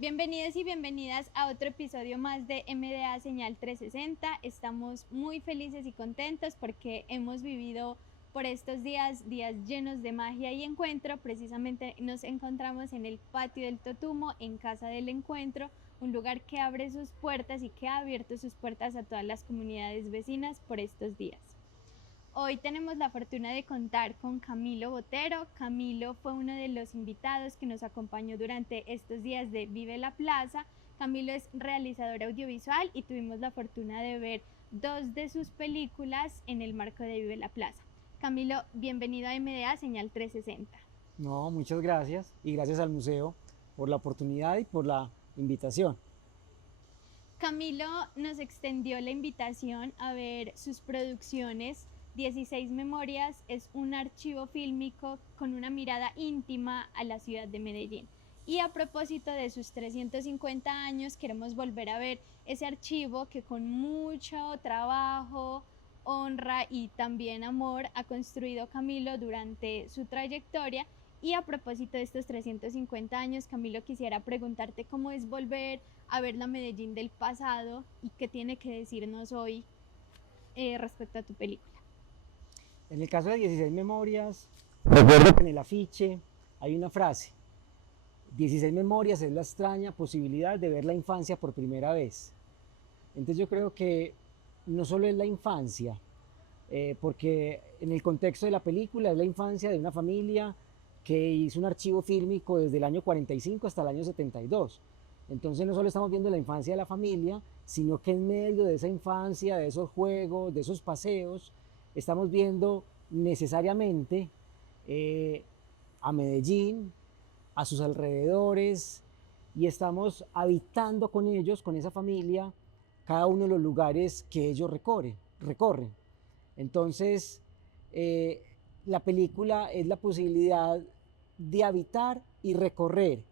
Bienvenidos y bienvenidas a otro episodio más de MDA Señal 360. Estamos muy felices y contentos porque hemos vivido por estos días llenos de magia y encuentro. Precisamente nos encontramos en el patio del Totumo, en Casa del Encuentro, un lugar que abre sus puertas y que ha abierto sus puertas a todas las comunidades vecinas por estos días. Hoy tenemos la fortuna de contar con Camilo Botero. Camilo fue uno de los invitados que nos acompañó durante estos días de Vive la Plaza. Camilo es realizador audiovisual y tuvimos la fortuna de ver dos de sus películas en el marco de Vive la Plaza. Camilo, bienvenido a MDA Señal 360. No, muchas gracias y gracias al museo por la oportunidad y por la invitación. Camilo nos extendió la invitación a ver sus producciones. 16 Memorias es un archivo fílmico con una mirada íntima a la ciudad de Medellín. Y a propósito de sus 350 años, queremos volver a ver ese archivo que con mucho trabajo, honra y también amor ha construido Camilo durante su trayectoria. Y a propósito de estos 350 años, Camilo, quisiera preguntarte cómo es volver a ver la Medellín del pasado y qué tiene que decirnos hoy respecto a tu película. En el caso de 16 Memorias, recuerdo que en el afiche hay una frase: 16 Memorias es la extraña posibilidad de ver la infancia por primera vez. Entonces yo creo que no solo es la infancia, porque en el contexto de la película es la infancia de una familia que hizo un archivo fílmico desde el año 45 hasta el año 72. Entonces no solo estamos viendo la infancia de la familia, sino que en medio de esa infancia, de esos juegos, de esos paseos, estamos viendo necesariamente a Medellín, a sus alrededores, y estamos habitando con ellos, con esa familia, cada uno de los lugares que ellos recorren. Entonces, la película es la posibilidad de habitar y recorrer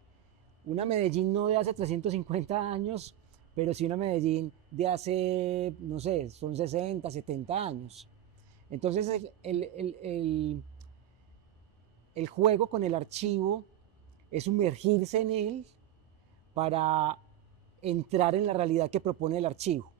una Medellín no de hace 350 años, pero sí una Medellín de hace, no sé, son 60, 70 años. Entonces el juego con el archivo es sumergirse en él para entrar en la realidad que propone el archivo.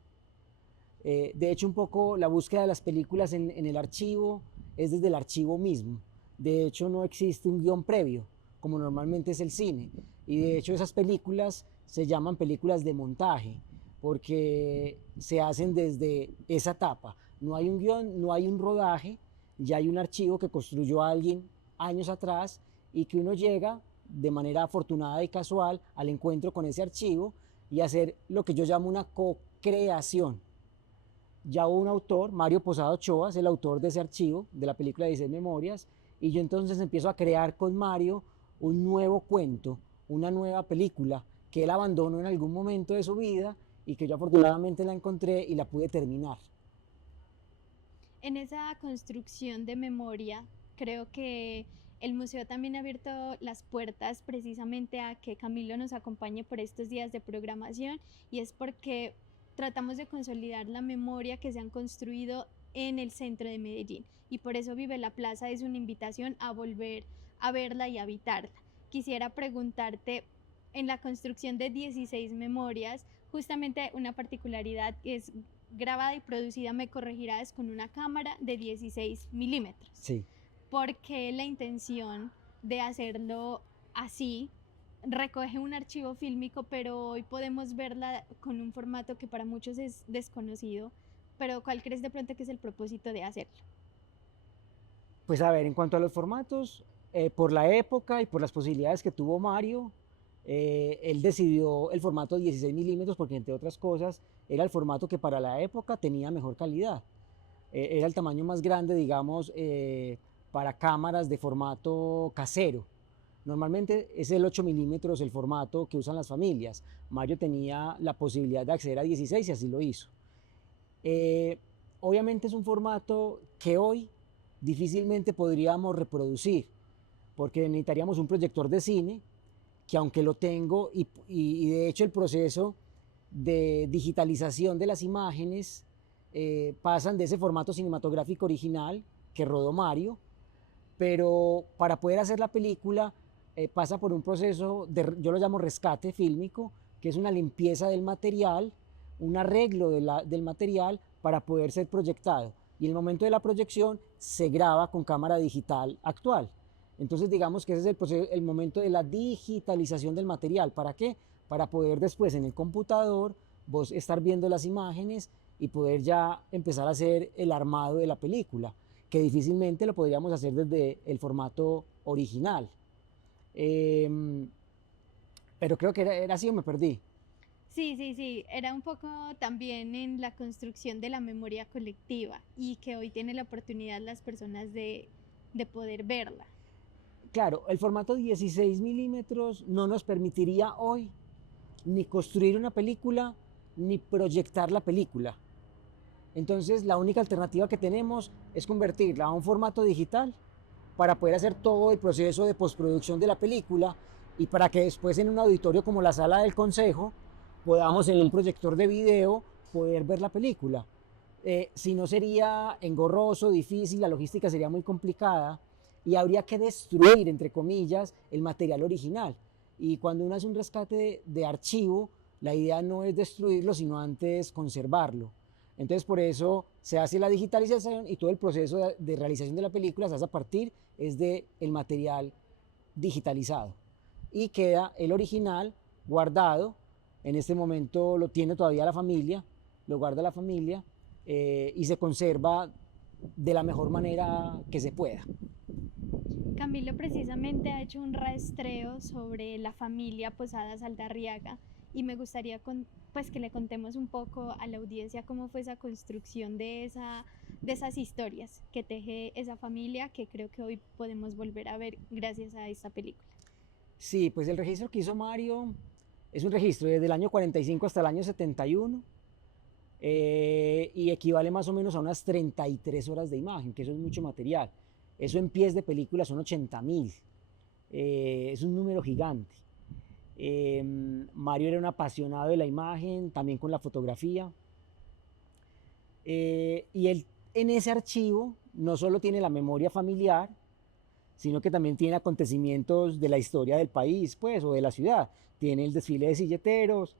De hecho, un poco la búsqueda de las películas en el archivo es desde el archivo mismo. De hecho, no existe un guión previo, como normalmente es el cine. Y de hecho, esas películas se llaman películas de montaje, porque se hacen desde esa etapa. No hay un guión, no hay un rodaje, ya hay un archivo que construyó alguien años atrás y que uno llega de manera afortunada y casual al encuentro con ese archivo y hacer lo que yo llamo una co-creación. Ya hubo un autor, Mario Posada Ochoa, es el autor de ese archivo, de la película de 16 Memorias, y yo entonces empiezo a crear con Mario un nuevo cuento, una nueva película que él abandonó en algún momento de su vida y que yo afortunadamente la encontré y la pude terminar. En esa construcción de memoria, creo que el museo también ha abierto las puertas precisamente a que Camilo nos acompañe por estos días de programación, y es porque tratamos de consolidar la memoria que se han construido en el centro de Medellín, y por eso Vive la Plaza es una invitación a volver a verla y habitarla. Quisiera preguntarte, en la construcción de 16 memorias, justamente una particularidad que es grabada y producida, me corregirás, con una cámara de 16 milímetros. Sí. ¿Por qué la intención de hacerlo así? Recoge un archivo fílmico, pero hoy podemos verla con un formato que para muchos es desconocido. Pero ¿cuál crees de pronto que es el propósito de hacerlo? Pues a ver, en cuanto a los formatos, por la época y por las posibilidades que tuvo Mario, él decidió el formato 16 milímetros porque, entre otras cosas, era el formato que para la época tenía mejor calidad. Era el tamaño más grande, digamos, para cámaras de formato casero. Normalmente es el 8 milímetros el formato que usan las familias. Mario tenía la posibilidad de acceder a 16 y así lo hizo. Eh, Obviamente es un formato que hoy difícilmente podríamos reproducir, porque necesitaríamos un proyector de cine, que aunque lo tengo, y de hecho el proceso de digitalización de las imágenes pasan de ese formato cinematográfico original que rodó Mario, pero para poder hacer la película pasa por un proceso, yo lo llamo rescate fílmico, que es una limpieza del material, un arreglo del material para poder ser proyectado. Y en el momento de la proyección se graba con cámara digital actual. Entonces digamos que ese es el proceso, el momento de la digitalización del material. ¿Para qué? Para poder después en el computador vos estar viendo las imágenes y poder ya empezar a hacer el armado de la película, que difícilmente lo podríamos hacer desde el formato original. Pero creo que era así o me perdí. Sí, sí, sí, era un poco también en la construcción de la memoria colectiva y que hoy tiene la oportunidad las personas de poder verla. Claro, el formato 16 milímetros no nos permitiría hoy ni construir una película ni proyectar la película. Entonces la única alternativa que tenemos es convertirla a un formato digital para poder hacer todo el proceso de postproducción de la película y para que después en un auditorio como la sala del consejo podamos en un proyector de video poder ver la película. Si no sería engorroso, difícil, la logística sería muy complicada y habría que destruir, entre comillas, el material original. Y cuando uno hace un rescate de archivo, la idea no es destruirlo, sino antes conservarlo. Entonces por eso se hace la digitalización y todo el proceso de realización de la película se hace a partir es del material digitalizado. Y queda el original guardado. En este momento lo tiene todavía la familia, lo guarda la familia y se conserva de la mejor manera que se pueda. Camilo precisamente ha hecho un rastreo sobre la familia Posadas Aldarriaga y me gustaría pues que le contemos un poco a la audiencia cómo fue esa construcción de esas historias que teje esa familia que creo que hoy podemos volver a ver gracias a esta película. Sí, pues el registro que hizo Mario es un registro desde el año 45 hasta el año 71 y equivale más o menos a unas 33 horas de imagen, que eso es mucho material. Eso en pies de película son 80.000. Es un número gigante. Mario era un apasionado de la imagen, también con la fotografía. Y él en ese archivo no solo tiene la memoria familiar, sino que también tiene acontecimientos de la historia del país, pues, o de la ciudad. Tiene el desfile de silleteros,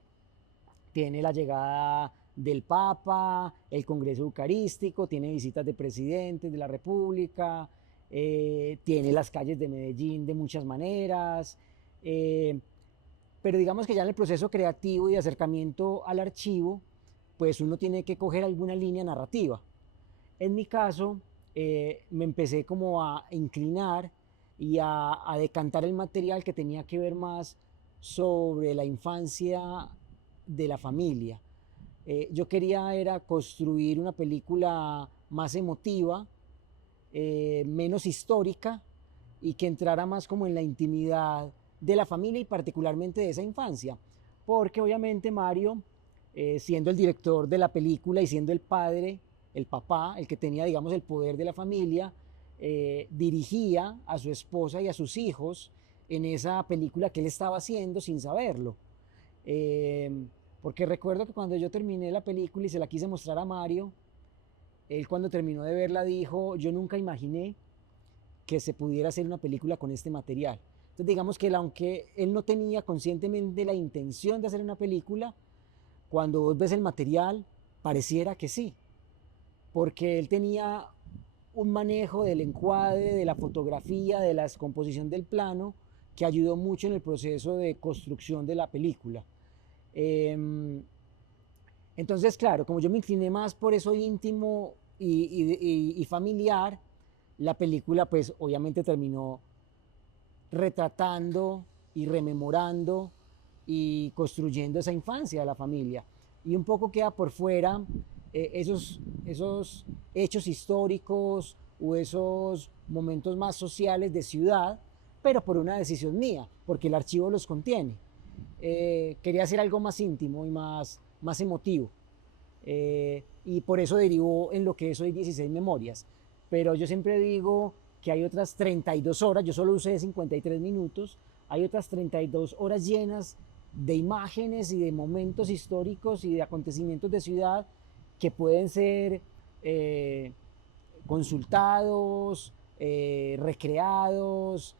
tiene la llegada del Papa, el Congreso Eucarístico, tiene visitas de presidentes de la República, tiene las calles de Medellín de muchas maneras, pero digamos que ya en el proceso creativo y de acercamiento al archivo, pues uno tiene que coger alguna línea narrativa. En mi caso, me empecé como a inclinar y a decantar el material que tenía que ver más sobre la infancia de la familia. Yo quería era construir una película más emotiva, menos histórica y que entrara más como en la intimidad de la familia y particularmente de esa infancia. Porque obviamente Mario, siendo el director de la película y siendo el padre, el papá, el que tenía, digamos, el poder de la familia, dirigía a su esposa y a sus hijos en esa película que él estaba haciendo sin saberlo. Porque recuerdo que cuando yo terminé la película y se la quise mostrar a Mario, él cuando terminó de verla dijo, yo nunca imaginé que se pudiera hacer una película con este material. Entonces digamos que él, aunque él no tenía conscientemente la intención de hacer una película, cuando vos ves el material, pareciera que sí, porque él tenía un manejo del encuadre, de la fotografía, de la descomposición del plano, que ayudó mucho en el proceso de construcción de la película. Entonces, claro, como yo me incliné más por eso íntimo y familiar, la película pues obviamente terminó retratando y rememorando y construyendo esa infancia de la familia. Y un poco queda por fuera esos hechos históricos o esos momentos más sociales de ciudad, pero por una decisión mía, porque el archivo los contiene. Quería hacer algo más íntimo y más emotivo. Y por eso derivó en lo que es hoy 16 memorias. Pero yo siempre digo que hay otras 32 horas, yo solo usé 53 minutos, hay otras 32 horas llenas de imágenes y de momentos históricos y de acontecimientos de ciudad que pueden ser consultados, recreados,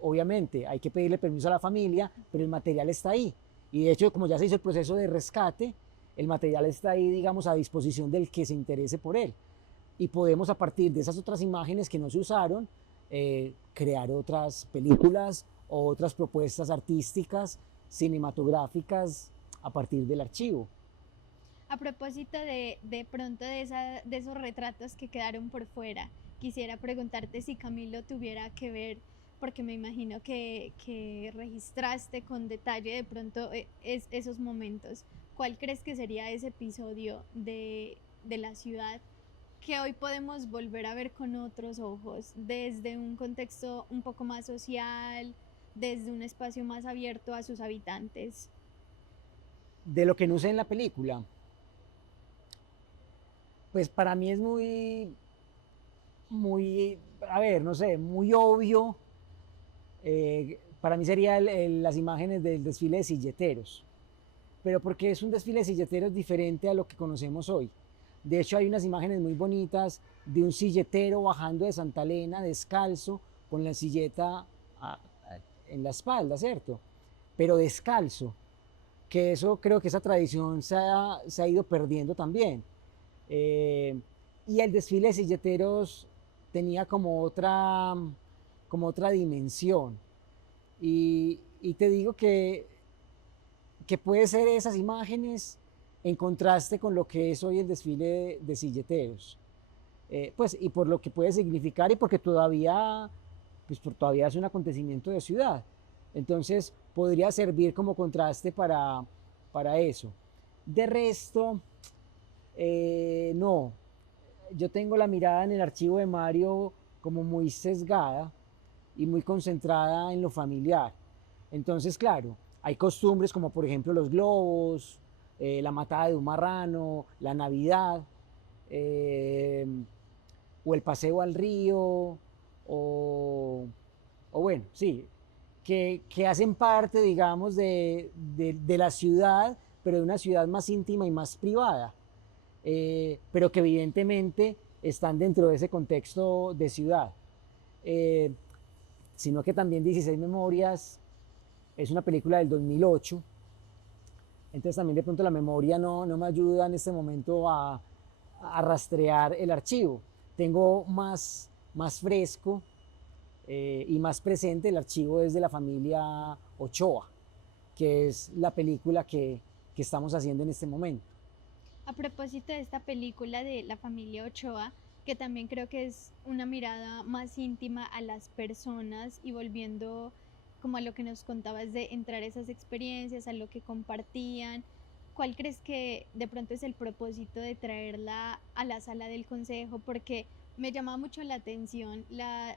Obviamente hay que pedirle permiso a la familia, pero el material está ahí. Y de hecho, como ya se hizo el proceso de rescate, el material está ahí, digamos, a disposición del que se interese por él. Y podemos, a partir de esas otras imágenes que no se usaron, crear otras películas o otras propuestas artísticas, cinematográficas, a partir del archivo. A propósito de pronto de esos retratos que quedaron por fuera, quisiera preguntarte si Camilo tuviera que ver, porque me imagino que registraste con detalle de pronto esos momentos. ¿Cuál crees que sería ese episodio de la ciudad que hoy podemos volver a ver con otros ojos, desde un contexto un poco más social, desde un espacio más abierto a sus habitantes? De lo que no usé en la película, pues para mí es muy, a ver, no sé, muy obvio. Para mí sería las imágenes del desfile de silleteros, pero porque es un desfile de silleteros diferente a lo que conocemos hoy. De hecho, hay unas imágenes muy bonitas de un silletero bajando de Santa Elena descalzo, con la silleta en la espalda, ¿cierto? Pero descalzo, que eso creo que esa tradición se ha ido perdiendo también. Eh, y el desfile de silleteros tenía como otra dimensión. Y te digo que puede ser esas imágenes en contraste con lo que es hoy el desfile de silleteros. Pues, y por lo que puede significar y porque todavía, pues, todavía es un acontecimiento de ciudad. Entonces, podría servir como contraste para eso. De resto, no. Yo tengo la mirada en el archivo de Mario como muy sesgada y muy concentrada en lo familiar. Entonces, claro, hay costumbres como por ejemplo los globos, la matada de un marrano, la Navidad, eh, o el paseo al río, o bueno, sí, que hacen parte, digamos, de la ciudad, pero de una ciudad más íntima y más privada, pero que evidentemente están dentro de ese contexto de ciudad. Eh, Sino que también 16 Memorias es una película del 2008, entonces también de pronto la memoria no me ayuda en este momento a rastrear el archivo. Tengo más fresco y más presente el archivo desde la familia Ochoa, que es la película que estamos haciendo en este momento. A propósito de esta película de la familia Ochoa, que también creo que es una mirada más íntima a las personas y volviendo como a lo que nos contabas de entrar a esas experiencias, a lo que compartían, ¿cuál crees que de pronto es el propósito de traerla a la sala del consejo? Porque me llamaba mucho la atención la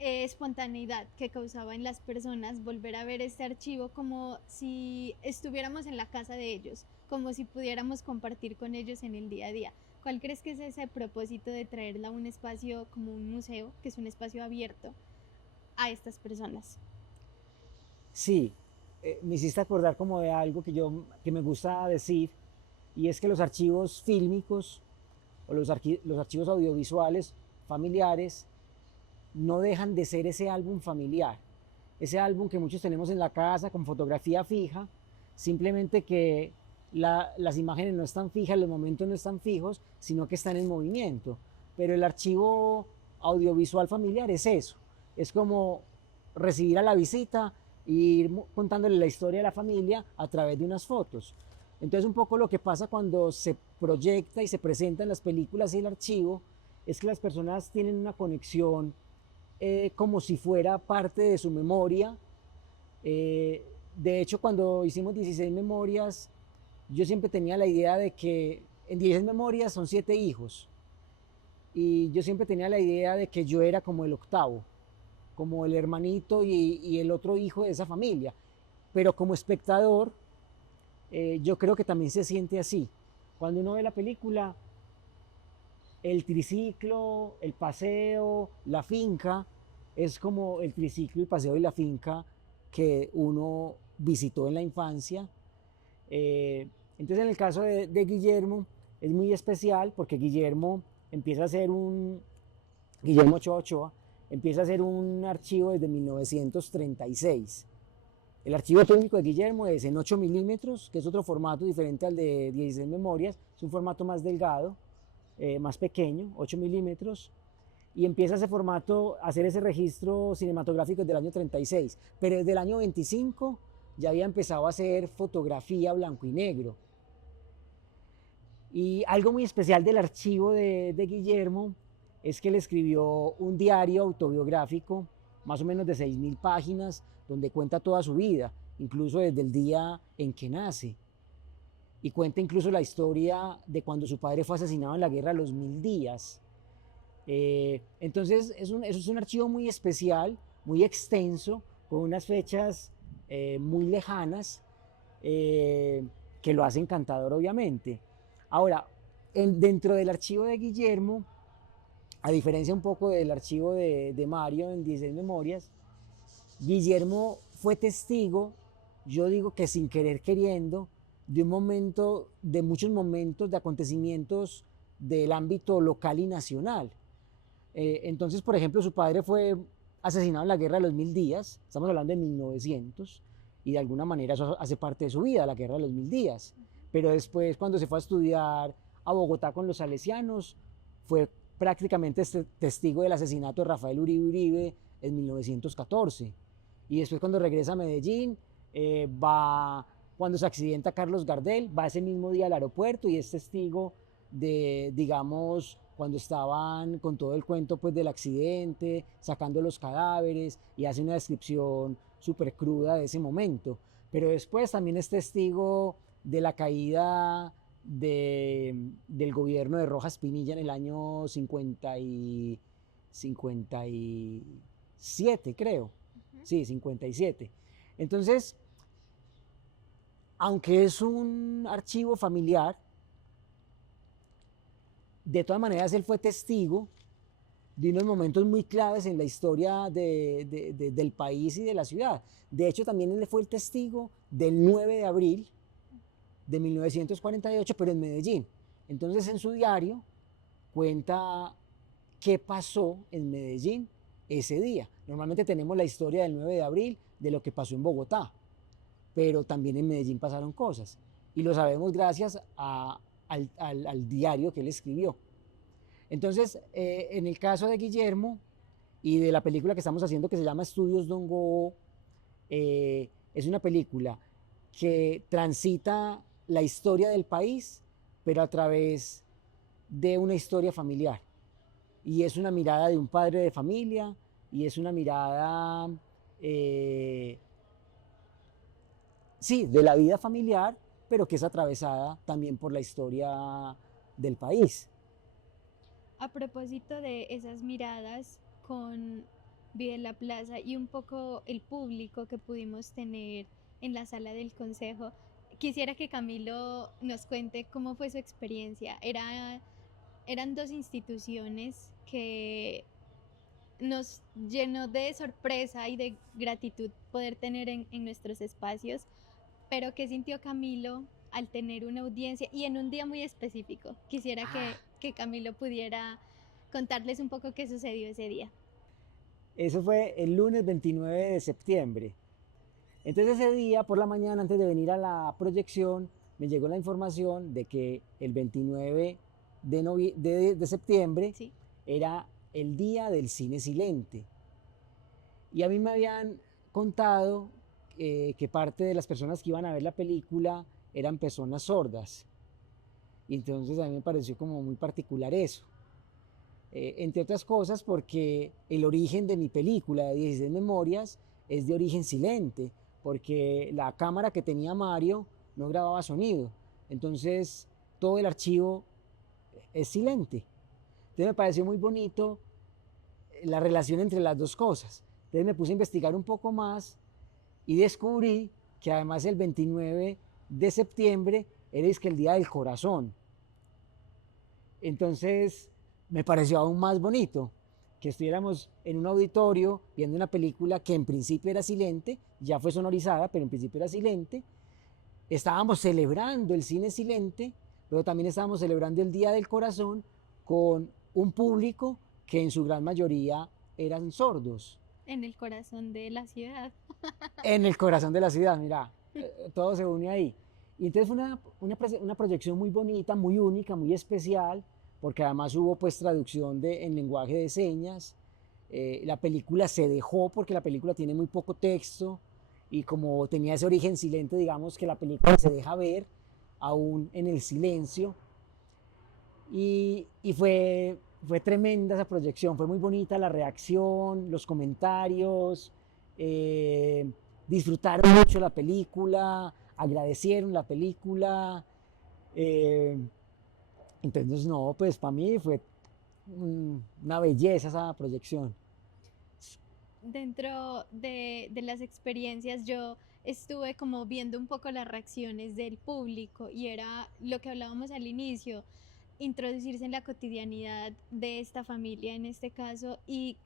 espontaneidad que causaba en las personas volver a ver este archivo como si estuviéramos en la casa de ellos, como si pudiéramos compartir con ellos en el día a día. ¿Cuál crees que es ese propósito de traerla a un espacio como un museo, que es un espacio abierto a estas personas? Sí, me hiciste acordar como de algo que me gusta decir, y es que los archivos fílmicos o los archivos audiovisuales familiares no dejan de ser ese álbum familiar, ese álbum que muchos tenemos en la casa con fotografía fija, simplemente que las imágenes no están fijas, los momentos no están fijos, sino que están en movimiento. Pero el archivo audiovisual familiar es eso, es como recibir a la visita e ir contándole la historia de la familia a través de unas fotos. Entonces un poco lo que pasa cuando se proyecta y se presentan las películas y el archivo es que las personas tienen una conexión como si fuera parte de su memoria. De hecho, cuando hicimos 16 Memorias, yo siempre tenía la idea de que en 16 Memorias son 7 hijos. Y yo siempre tenía la idea de que yo era como el octavo, como el hermanito y el otro hijo de esa familia. Pero como espectador, yo creo que también se siente así. Cuando uno ve la película, el triciclo, el paseo, la finca, es como el triciclo, el paseo y la finca que uno visitó en la infancia. Entonces en el caso de Guillermo es muy especial porque Guillermo empieza a ser Guillermo Ochoa Ochoa empieza a ser un archivo desde 1936. El archivo técnico de Guillermo es en 8 milímetros, que es otro formato diferente al de 16 memorias, es un formato más delgado, más pequeño, 8 milímetros, y empieza ese formato a hacer ese registro cinematográfico desde el año 36, pero desde el año 25 ya había empezado a hacer fotografía blanco y negro. Y algo muy especial del archivo de Guillermo es que él escribió un diario autobiográfico, más o menos de 6.000 páginas, donde cuenta toda su vida, incluso desde el día en que nace. Y cuenta incluso la historia de cuando su padre fue asesinado en la Guerra de los 1000 días. Entonces eso es un archivo muy especial, muy extenso, con unas fechas muy lejanas, que lo hace encantador obviamente. Ahora, dentro del archivo de Guillermo, a diferencia un poco del archivo de Mario en 16 memorias, Guillermo fue testigo, yo digo que sin querer queriendo, de un momento, de muchos momentos de acontecimientos del ámbito local y nacional. Entonces, por ejemplo, su padre fue asesinado en la Guerra de los 1000 días, estamos hablando de 1900, y de alguna manera eso hace parte de su vida, la Guerra de los 1000 días. Pero después, cuando se fue a estudiar a Bogotá con los salesianos, fue prácticamente testigo del asesinato de Rafael Uribe Uribe en 1914. Y después, cuando regresa a Medellín, cuando se accidenta Carlos Gardel, va ese mismo día al aeropuerto y es testigo de, digamos, cuando estaban con todo el cuento pues, del accidente, sacando los cadáveres, y hace una descripción súper cruda de ese momento. Pero después también es testigo de la caída del gobierno de Rojas Pinilla en el año 57, creo. Sí, 57. Entonces, aunque es un archivo familiar, de todas maneras él fue testigo de unos momentos muy claves en la historia del país y de la ciudad. De hecho, también él fue el testigo del 9 de abril de 1948, pero en Medellín. Entonces, en su diario cuenta qué pasó en Medellín ese día. Normalmente tenemos la historia del 9 de abril, de lo que pasó en Bogotá, pero también en Medellín pasaron cosas. Y lo sabemos gracias al diario que él escribió. Entonces, en el caso de Guillermo y de la película que estamos haciendo, que se llama Estudios Don Gogo, es una película que transita la historia del país, pero a través de una historia familiar. Y es una mirada de un padre de familia, y es una mirada, sí, de la vida familiar, pero que es atravesada también por la historia del país. A propósito de esas miradas con Vive la Plaza y un poco el público que pudimos tener en la sala del consejo, quisiera que Camilo nos cuente cómo fue su experiencia. Eran dos instituciones que nos llenó de sorpresa y de gratitud poder tener en nuestros espacios, pero ¿qué sintió Camilo al tener una audiencia y en un día muy específico? Quisiera que Camilo pudiera contarles un poco qué sucedió ese día. Eso fue el lunes 29 de septiembre. Entonces ese día por la mañana, antes de venir a la proyección, me llegó la información de que el 29 de septiembre Sí. era el día del cine silente. Y a mí me habían contado que parte de las personas que iban a ver la película eran personas sordas. Y entonces a mí me pareció como muy particular eso. Entre otras cosas porque el origen de mi película de 16 memorias es de origen silente, porque la cámara que tenía Mario no grababa sonido. Entonces todo el archivo es silente. Entonces me pareció muy bonito la relación entre las dos cosas. Entonces me puse a investigar un poco más y descubrí que además el 29 de septiembre era el Día del Corazón. Entonces me pareció aún más bonito que estuviéramos en un auditorio viendo una película que en principio era silente, ya fue sonorizada, pero en principio era silente. Estábamos celebrando el cine silente, pero también estábamos celebrando el Día del Corazón con un público que en su gran mayoría eran sordos. En el corazón de la ciudad. En el corazón de la ciudad, mira, todo se une ahí. Y entonces fue una proyección muy bonita, muy única, muy especial, porque además hubo pues traducción en lenguaje de señas. La película se dejó porque la película tiene muy poco texto y como tenía ese origen silente, digamos que la película se deja ver aún en el silencio. Y fue tremenda esa proyección, fue muy bonita la reacción, los comentarios, disfrutaron mucho la película, agradecieron la película. eh, entonces, no, pues para mí fue una belleza esa proyección. Dentro de las experiencias yo estuve como viendo un poco las reacciones del público y era lo que hablábamos al inicio, introducirse en la cotidianidad de esta familia en este caso y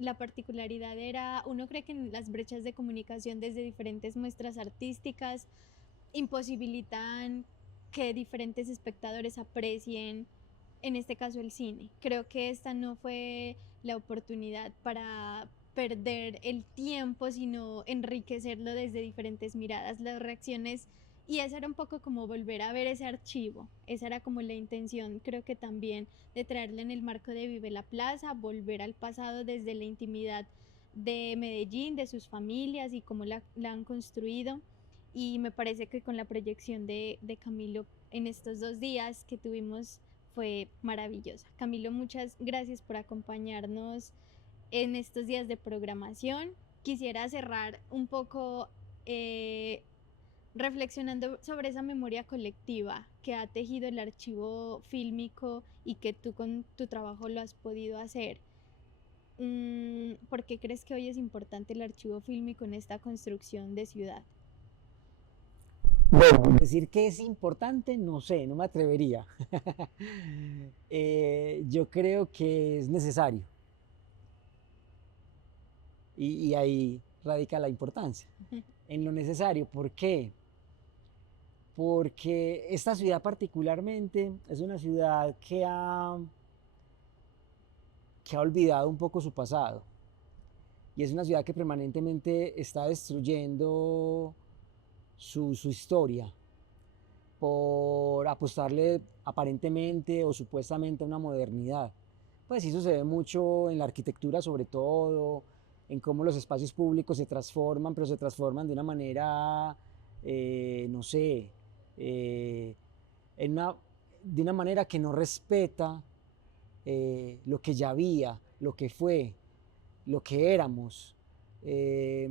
la particularidad era, uno cree que en las brechas de comunicación desde diferentes muestras artísticas imposibilitan que diferentes espectadores aprecien, en este caso el cine. Creo que esta no fue la oportunidad para perder el tiempo, sino enriquecerlo desde diferentes miradas, las reacciones, y eso era un poco como volver a ver ese archivo, esa era como la intención, creo que también de traerlo en el marco de Vive la Plaza, volver al pasado desde la intimidad de Medellín, de sus familias y cómo la han construido. Y me parece que con la proyección de Camilo en estos 2 días que tuvimos fue maravillosa. Camilo, muchas gracias por acompañarnos en estos días de programación. Quisiera cerrar un poco reflexionando sobre esa memoria colectiva que ha tejido el archivo fílmico y que tú con tu trabajo lo has podido hacer. ¿Por qué crees que hoy es importante el archivo fílmico en esta construcción de ciudad? Bueno, decir que es importante, no sé, no me atrevería. Yo creo que es necesario y ahí radica la importancia. En lo necesario, ¿por qué? Porque esta ciudad particularmente es una ciudad que ha olvidado un poco su pasado y es una ciudad que permanentemente está destruyendo su historia por apostarle aparentemente o supuestamente a una modernidad. Pues eso se ve mucho en la arquitectura sobre todo, en cómo los espacios públicos se transforman, pero se transforman de una manera, no sé, eh, en una, de una manera que no respeta lo que ya había, lo que fue, lo que éramos. Eh,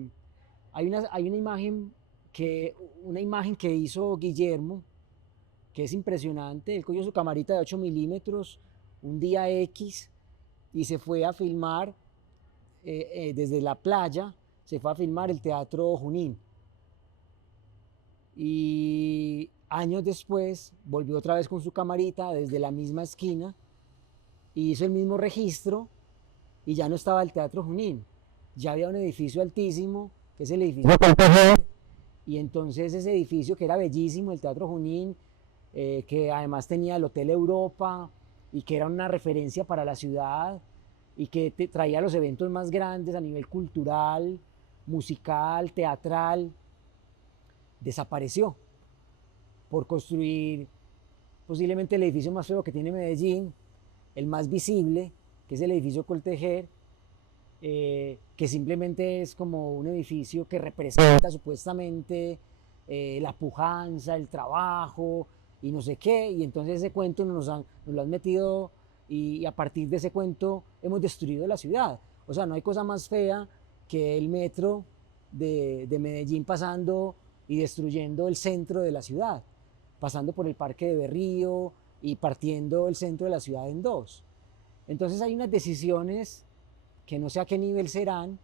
hay una imagen que hizo Guillermo, que es impresionante. Él cogió su camarita de 8 milímetros un día X y se fue a filmar desde la playa, se fue a filmar el Teatro Junín. Y años después volvió otra vez con su camarita desde la misma esquina y hizo el mismo registro y ya no estaba el Teatro Junín. Ya había un edificio altísimo, que es el edificio Coltejer, y entonces ese edificio que era bellísimo, el Teatro Junín, que además tenía el Hotel Europa y que era una referencia para la ciudad y que traía los eventos más grandes a nivel cultural, musical, teatral, desapareció por construir posiblemente el edificio más feo que tiene Medellín, el más visible, que es el edificio Coltejer, que simplemente es como un edificio que representa supuestamente la pujanza, el trabajo y no sé qué, y entonces ese cuento nos lo han metido y a partir de ese cuento hemos destruido la ciudad. O sea, no hay cosa más fea que el metro de Medellín pasando y destruyendo el centro de la ciudad, pasando por el Parque de Berrío y partiendo el centro de la ciudad en dos. Entonces hay unas decisiones que no sé a qué nivel serán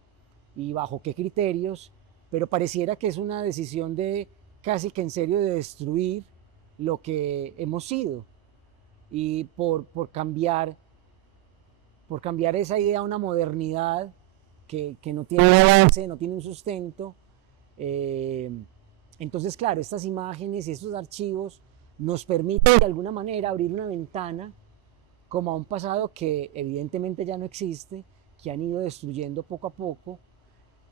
y bajo qué criterios, pero pareciera que es una decisión de casi que en serio de destruir lo que hemos sido y por cambiar esa idea a una modernidad que no tiene base, no tiene un sustento. Entonces, claro, estas imágenes y estos archivos nos permiten de alguna manera abrir una ventana como a un pasado que evidentemente ya no existe, que han ido destruyendo poco a poco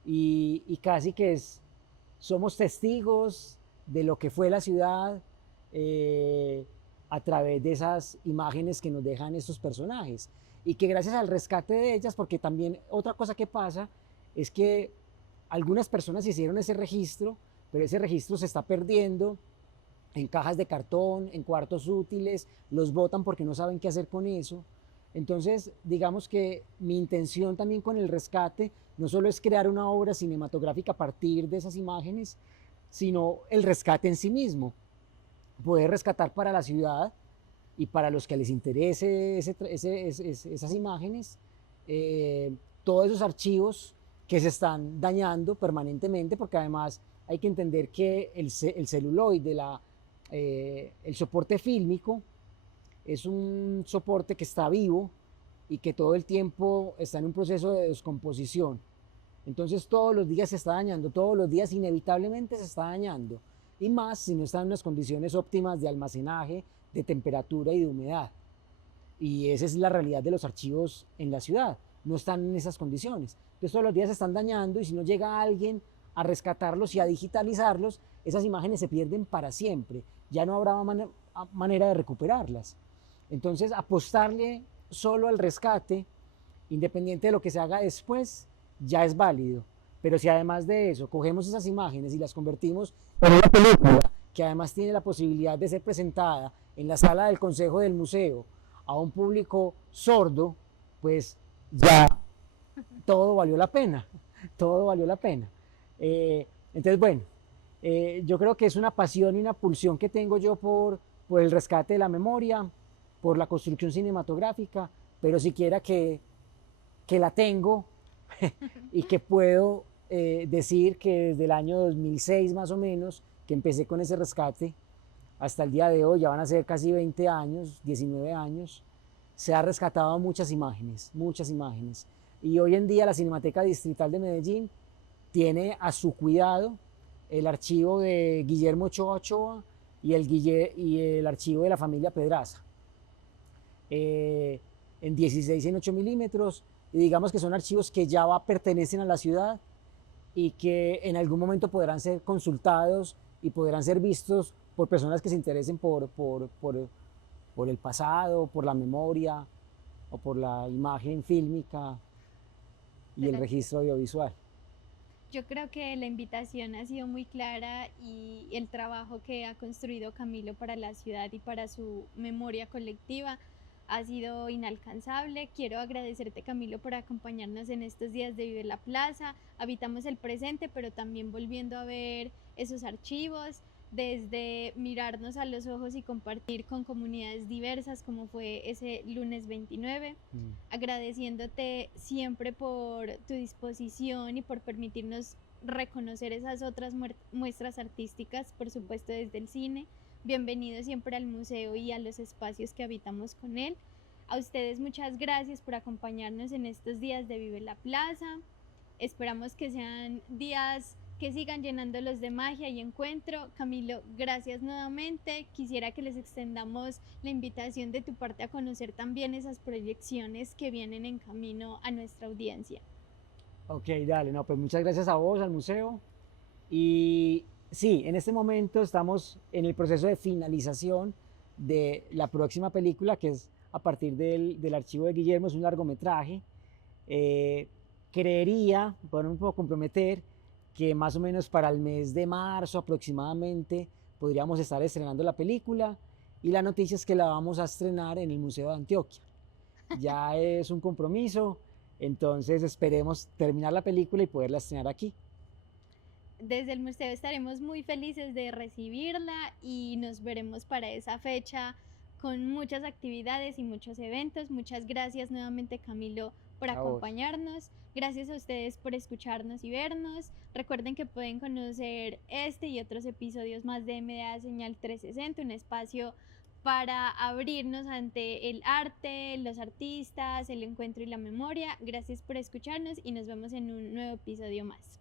y casi que somos testigos de lo que fue la ciudad a través de esas imágenes que nos dejan estos personajes y que gracias al rescate de ellas, porque también otra cosa que pasa es que algunas personas hicieron ese registro, pero ese registro se está perdiendo en cajas de cartón, en cuartos útiles, los botan porque no saben qué hacer con eso. Entonces, digamos que mi intención también con el rescate no solo es crear una obra cinematográfica a partir de esas imágenes, sino el rescate en sí mismo. Poder rescatar para la ciudad y para los que les interese esas imágenes, todos esos archivos que se están dañando permanentemente, porque además hay que entender que el celuloide, el soporte fílmico, es un soporte que está vivo y que todo el tiempo está en un proceso de descomposición. Entonces todos los días se está dañando, todos los días inevitablemente se está dañando. Y más si no está en unas condiciones óptimas de almacenaje, de temperatura y de humedad. Y esa es la realidad de los archivos en la ciudad, no están en esas condiciones. Entonces todos los días se están dañando y si no llega alguien a rescatarlos y a digitalizarlos, esas imágenes se pierden para siempre. Ya no habrá manera de recuperarlas. Entonces apostarle solo al rescate, independiente de lo que se haga después, ya es válido. Pero si además de eso cogemos esas imágenes y las convertimos en una película que además tiene la posibilidad de ser presentada en la sala del consejo del museo a un público sordo, pues ya todo valió la pena, todo valió la pena. Entonces, bueno, yo creo que es una pasión y una pulsión que tengo yo por el rescate de la memoria, por la construcción cinematográfica, pero siquiera que la tengo y que puedo decir que desde el año 2006 más o menos, que empecé con ese rescate, hasta el día de hoy, ya van a ser casi 20 años, 19 años, se ha rescatado muchas imágenes, muchas imágenes. Y hoy en día la Cinemateca Distrital de Medellín tiene a su cuidado el archivo de Guillermo Ochoa Ochoa y el archivo de la familia Pedraza. En 16 y en 8 milímetros, y digamos que son archivos que ya pertenecen a la ciudad y que en algún momento podrán ser consultados y podrán ser vistos por personas que se interesen por el pasado, por la memoria o por la imagen fílmica y el registro audiovisual. Yo creo que la invitación ha sido muy clara y el trabajo que ha construido Camilo para la ciudad y para su memoria colectiva ha sido inalcanzable. Quiero agradecerte, Camilo, por acompañarnos en estos días de Vive la Plaza. Habitamos el presente, pero también volviendo a ver esos archivos, desde mirarnos a los ojos y compartir con comunidades diversas como fue ese lunes 29, agradeciéndote siempre por tu disposición y por permitirnos reconocer esas otras muestras artísticas, por supuesto desde el cine. Bienvenido siempre al museo y a los espacios que habitamos con él. A ustedes muchas gracias por acompañarnos en estos días de Vive la Plaza. Esperamos que sean días que sigan llenándolos de magia y encuentro. Camilo, gracias nuevamente. Quisiera que les extendamos la invitación de tu parte a conocer también esas proyecciones que vienen en camino a nuestra audiencia. Ok, dale, no, pues muchas gracias a vos, al museo. Y sí, en este momento estamos en el proceso de finalización de la próxima película, que es a partir del archivo de Guillermo, es un largometraje. Creería, bueno, me puedo comprometer, que más o menos para el mes de marzo aproximadamente podríamos estar estrenando la película y la noticia es que la vamos a estrenar en el Museo de Antioquia. Ya es un compromiso, entonces esperemos terminar la película y poderla estrenar aquí. Desde el museo estaremos muy felices de recibirla y nos veremos para esa fecha con muchas actividades y muchos eventos. Muchas gracias nuevamente, Camilo, por acompañarnos. Gracias a ustedes por escucharnos y vernos. Recuerden que pueden conocer este y otros episodios más de MDA Señal 360, un espacio para abrirnos ante el arte, los artistas, el encuentro y la memoria. Gracias por escucharnos y nos vemos en un nuevo episodio más.